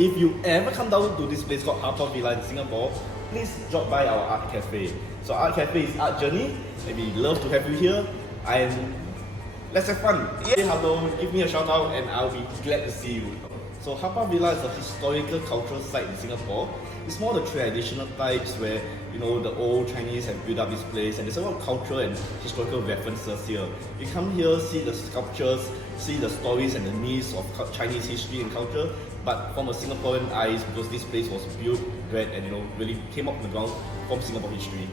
if you ever come down to this place called Haw Par Villa in Singapore, please drop by our art cafe. So art cafe is art journey, and we love to have you here. And let's have fun. Say hello, give me a shout out, and I'll be glad to see you. So Haw Par Villa is a historical cultural site in Singapore. It's more the traditional types where the old Chinese have built up this place, and there's a lot of cultural and historical references here. You come here, see the sculptures, see the stories and the myths of Chinese history and culture, but from a Singaporean eyes, because this place was built, bred, and really came up from the ground from Singapore history.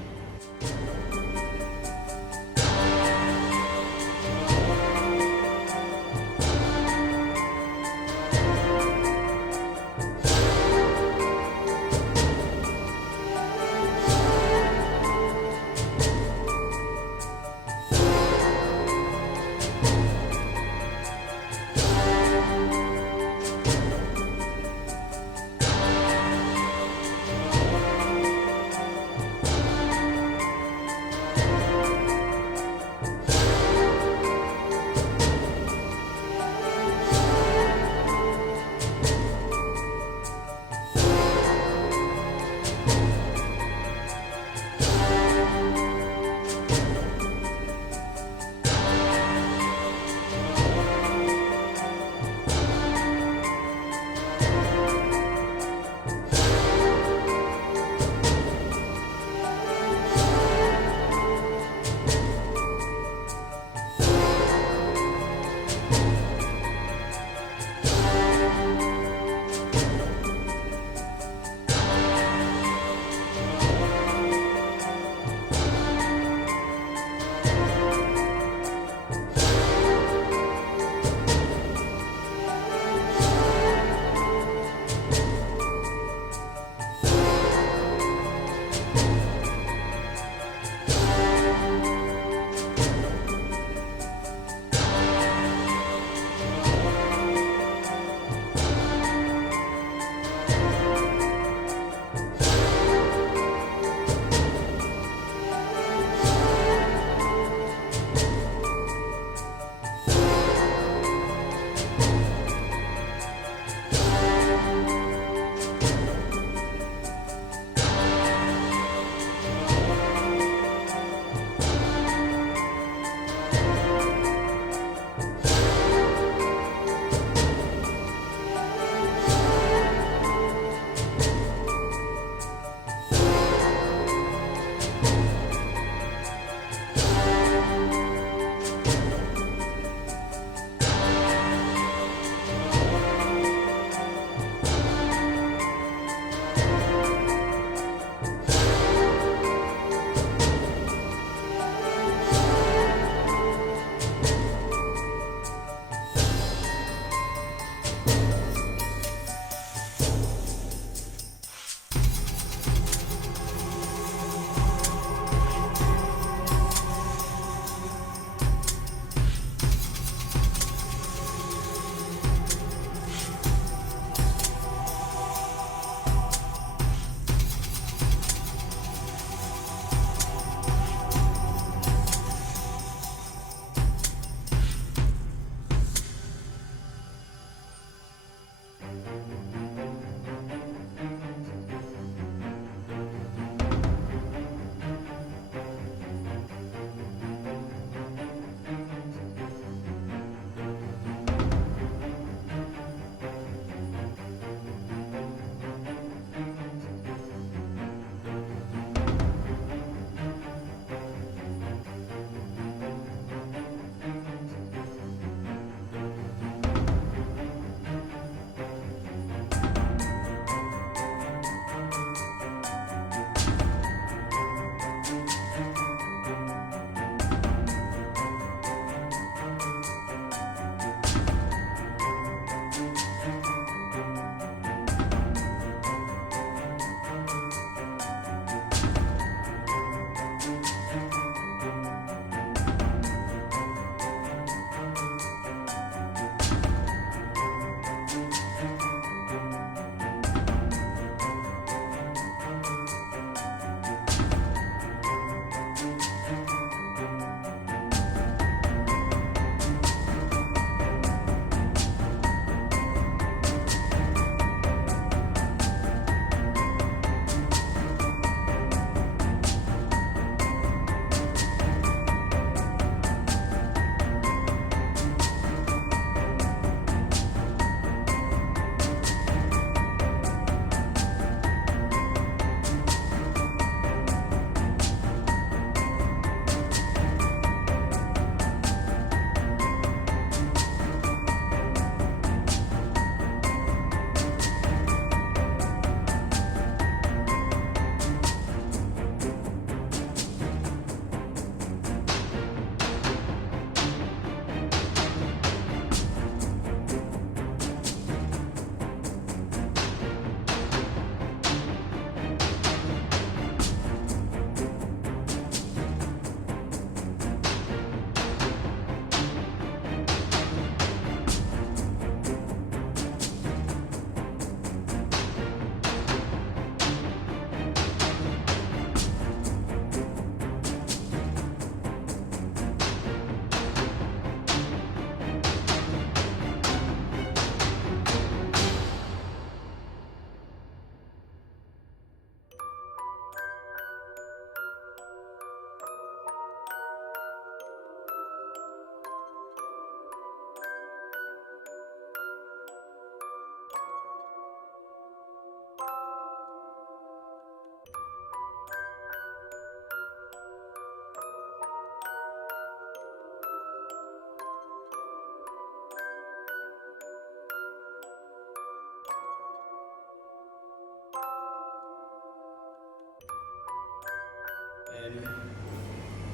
And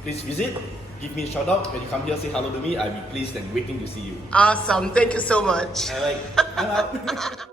please visit, give me a shout out when you come here, say hello to me. I'll be pleased and waiting to see you. Awesome. Thank you so much. Alright, I'm out.